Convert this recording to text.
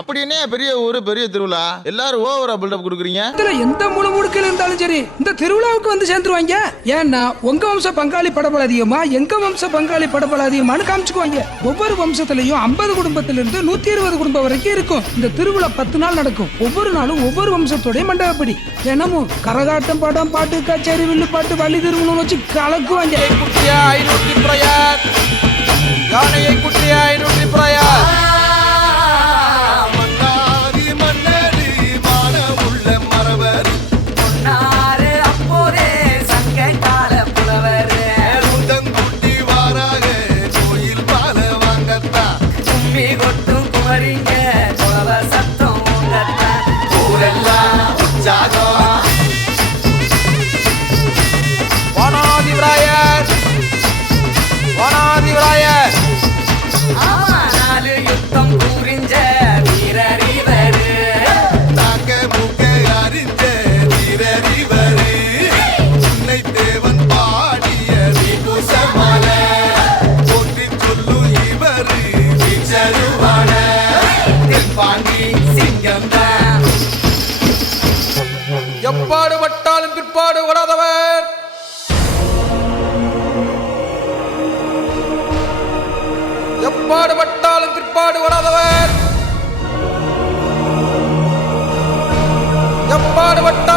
அப்படி என்ன பெரிய ஊரு பெரிய திருவிழா எல்லாரும் ஓவரா பில்டப் கொடுக்குறீங்க? இதுல எந்த முழுமுடுக்கில் இருந்தாலும் சரி இந்த திருவிழாவுக்கு வந்து சேர்ந்துருவாங்க. ஏன்னா உங்க வம்ச பங்காளி படபல அதிகமா, எங்க வம்ச பங்காளி படபல அதிகமானு காமிச்சுக்குவாங்க. ஒவ்வொரு வம்சத்திலையும் 50 குடும்பத்திலிருந்து 120 குடும்பம் வரைக்கும் இருக்கும். இந்த திருவிழா 10 நாள் நடக்கும். ஒவ்வொரு நாளும் ஒவ்வொரு வம்சத்தோட மண்டபப்படி தினமும் கரகாட்டம், படம், பாட்டு, கச்சேரி, வில்லு பாட்டு, வள்ளி திருமணம் வச்சு கலக்குவாங்க. யானையை குட்டிய 500 பிரயார் எப்பாடு பட்டாலும் பிற்பாடு வராதவர், எப்பாடு பட்டாலும் பிற்பாடு வராதவர், எப்பாடு பட்ட